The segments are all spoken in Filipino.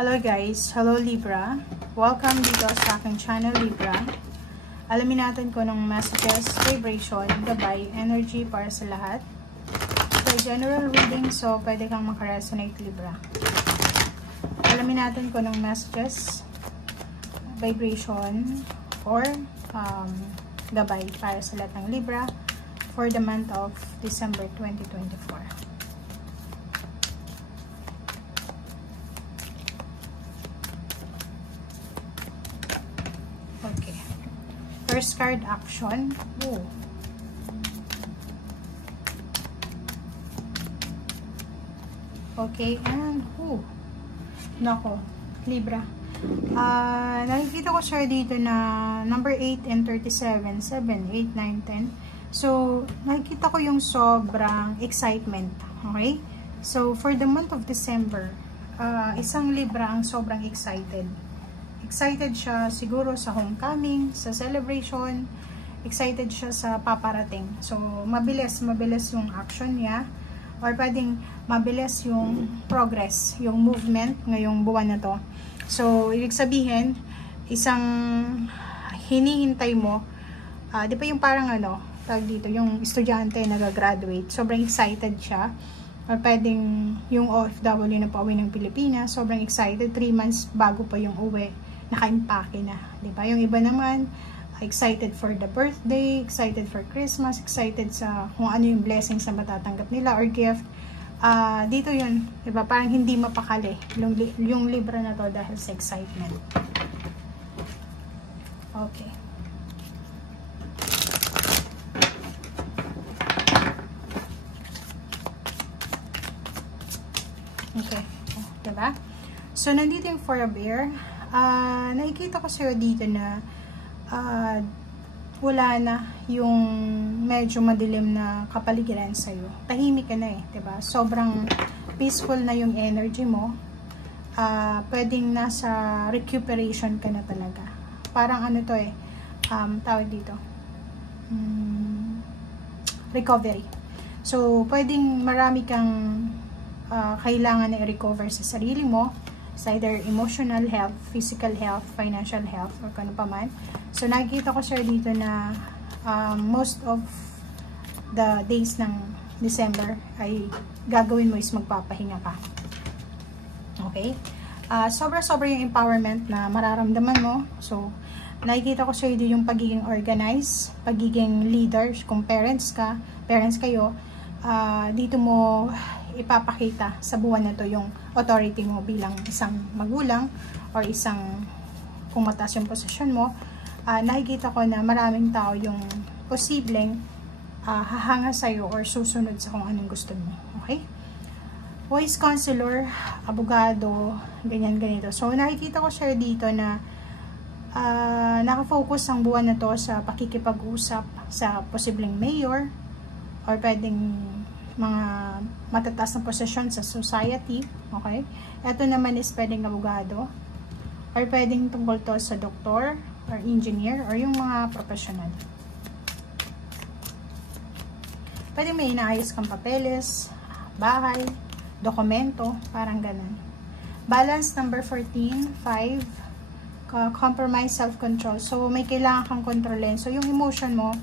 Hello guys, hello Libra. Welcome dito sa aking channel Libra. Alamin natin kung anong messages, vibration, gabay, energy para sa lahat. For general reading, so pwede kang makaresonate Libra. Alamin natin kung anong messages, vibration, or gabay para sa lahat ng Libra for the month of December 2024. Okay. First card, action. Oh. Okay, and nako, Libra. Nakikita ko sir dito na number 8 and 37, 7, 8, 9, 10. So, nakikita ko yung sobrang excitement. Okay? So, for the month of December, isang Libra ang sobrang excited. Excited siya siguro sa homecoming, sa celebration, excited siya sa paparating. So, mabilis yung action niya, or pwedeng mabilis yung progress, yung movement ngayong buwan na to. So, ibig sabihin, isang hinihintay mo, di ba yung parang tawag dito, yung estudyante nag-graduate, sobrang excited siya, or pwedeng yung OFW na pauwi ng Pilipinas, sobrang excited, 3 months bago pa yung uwi, naka-impake na, di ba? Yung iba naman, excited for the birthday, excited for Christmas, excited sa kung ano yung blessings na matatanggap nila or gift. Dito yun, di ba? Parang hindi mapakali yung Libra na to dahil sa excitement. Okay. Okay. Diba? So, nandito yung for a bear. Nakikita ko sa'yo dito na wala na yung medyo madilim na kapaligiran sa'yo. Tahimik ka na diba? Sobrang peaceful na yung energy mo. Pwedeng nasa recuperation ka na talaga. Parang to tawag dito. Recovery. So, pwedeng marami kang kailangan na i-recover sa sarili mo. Sa either emotional health, physical health, financial health, or kano pa man. So, nakikita ko sir dito na most of the days ng December ay gagawin mo is magpapahinga ka. Okay? Sobra-sobra yung empowerment na mararamdaman mo. So, nakikita ko sir dito yung pagiging organized, pagiging leader, kung parents kayo, dito mo ipapakita sa buwan na to yung authority mo bilang isang magulang or isang kung mataas yung posisyon mo. Nakikita ko na maraming tao yung posibleng hahanga sa'yo or susunod sa kung anong gusto mo. Okay? Voice counselor, abogado, ganyan-ganito. So, nakikita ko siya dito na nakafocus ang buwan na to sa pakikipag-usap sa posibleng mayor or pwedeng mga matataas na posisyon sa society. Okay? Ito naman is pwedeng abogado or pwedeng tungkol to sa doktor or engineer or yung mga professional. Pwedeng may inaayos kang papeles, bahay, dokumento, parang ganun. Balance number 14, 5, compromise self-control. So, may kailangan kang kontrolin. So, yung emotion mo,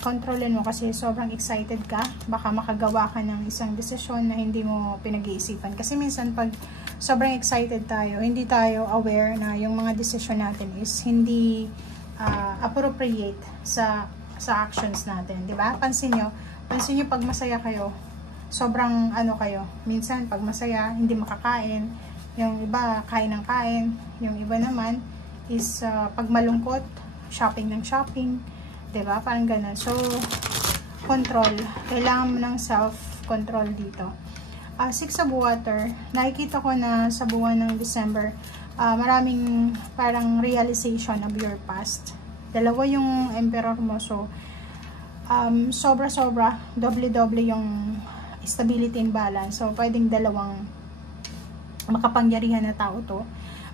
kontrolin mo kasi sobrang excited ka, baka makagawa ka ng isang desisyon na hindi mo pinag-iisipan. Kasi minsan pag sobrang excited tayo, hindi tayo aware na yung mga desisyon natin is hindi appropriate sa actions natin, di ba? Pansin nyo pag masaya kayo, sobrang kayo. Minsan pag masaya, hindi makakain. Yung iba, kain ng kain. Yung iba naman is pag malungkot, shopping ng shopping. Diba? Parang ganun. So, control. Kailangan mo ng self-control dito. 6 of water. Nakikita ko na sa buwan ng December, maraming parang realization of your past. 2 yung emperor mo. So, sobra-sobra, doble-doble yung stability and balance. So, pwedeng 2 makapangyarihan na tao to.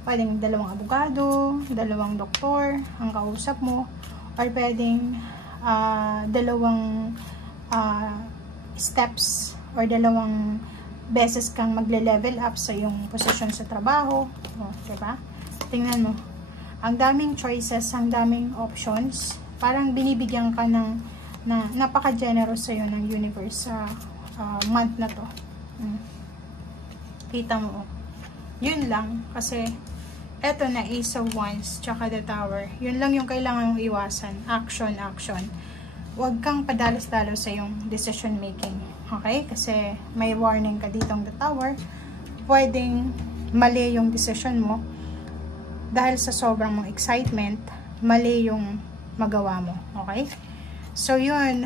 Pwedeng 2 abogado, 2 doktor, ang kausap mo. Or pwedeng 2 steps or 2 beses kang magle-level up sa yung posisyon sa trabaho. O, diba? Tingnan mo. Ang daming choices, ang daming options. Parang binibigyan ka ng napaka-generous sa'yo ng universe sa month na to. Kita mo. Yun lang. Kasi, eto na, Ace of Wands, tsaka the Tower. Yun lang yung kailangan mong iwasan. Action, action. Huwag kang padalos-dalos sa yung decision making. Okay? Kasi may warning ka ditong the Tower. Pwedeng mali yung decision mo. Dahil sa sobrang mong excitement, mali yung magawa mo. Okay? So, yun.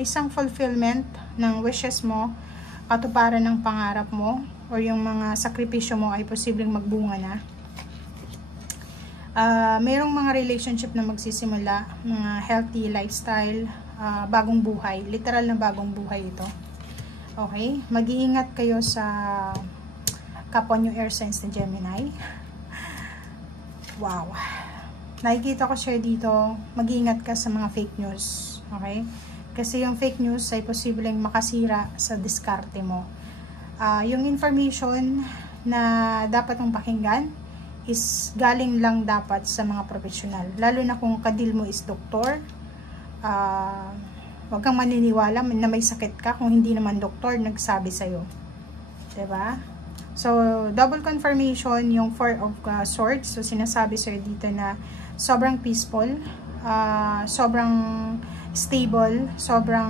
Isang fulfillment ng wishes mo, katuparan ng pangarap mo, o yung mga sakripisyo mo ay posibleng magbunga na. Mayroong mga relationship na magsisimula, mga healthy lifestyle, bagong buhay, literal na bagong buhay ito. Okay? Mag-iingat kayo sa kapwa nyo air signs na Gemini. Wow. Nakikita ko siya dito, mag-iingat ka sa mga fake news. Okay? Kasi yung fake news ay posibleng makasira sa diskarte mo. Yung information na dapat mong pakinggan is galing lang dapat sa mga professional. Lalo na kung kadil mo is doktor. Huwag kang maniniwala na may sakit ka kung hindi naman doktor nagsabi sa'yo. Diba? So, double confirmation yung Four of Swords. So, sinasabi sa'yo dito na sobrang peaceful, sobrang stable, sobrang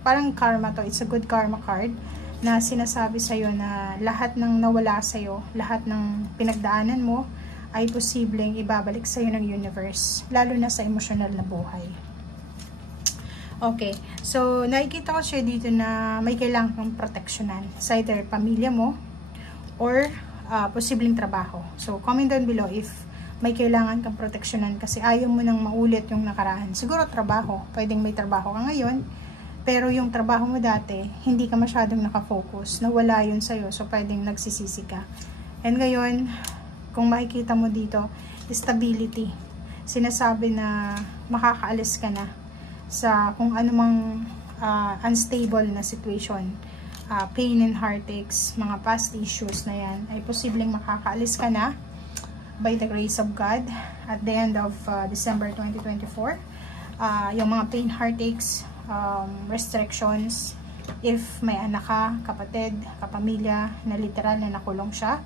parang karma to. It's a good karma card na sinasabi sa'yo na lahat ng nawala sa'yo, lahat ng pinagdaanan mo ay posibleng ibabalik sa'yo ng universe, lalo na sa emosyonal na buhay. Okay, so nakikita ko siya dito na may kailangan kang proteksyonan sa either pamilya mo or posibleng trabaho. So comment down below if may kailangan kang proteksyonan kasi ayaw mo nang maulit yung nakaraan. Siguro trabaho, pwedeng may trabaho ka ngayon, pero yung trabaho mo dati, hindi ka masyadong nakafocus, nawala yun sa'yo, so pwedeng nagsisisi ka. And ngayon, kung makikita mo dito, stability. Sinasabi na makakaalis ka na sa kung anumang unstable na situation. Pain and heartaches, mga past issues na yan, ay posibleng makakaalis ka na by the grace of God at the end of December 2024. Yung mga pain, heartaches, restrictions, if may anak ka, kapatid, kapamilya, na literal na nakulong siya,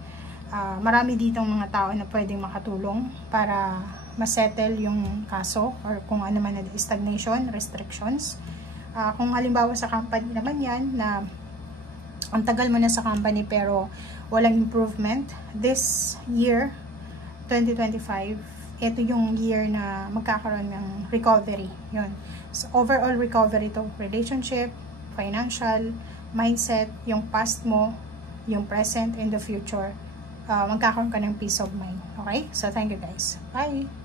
marami ditong mga tao na pwedeng makatulong para masettle yung kaso or kung ano man na stagnation, restrictions. Kung halimbawa sa company naman yan na ang tagal mo na sa company pero walang improvement, this year 2025, ito yung year na magkakaroon ng recovery. Yun. So, overall recovery to relationship, financial, mindset, yung past mo, yung present, and the future. Magkakaroon ka ng peace of mind. Okay? So, thank you guys. Bye!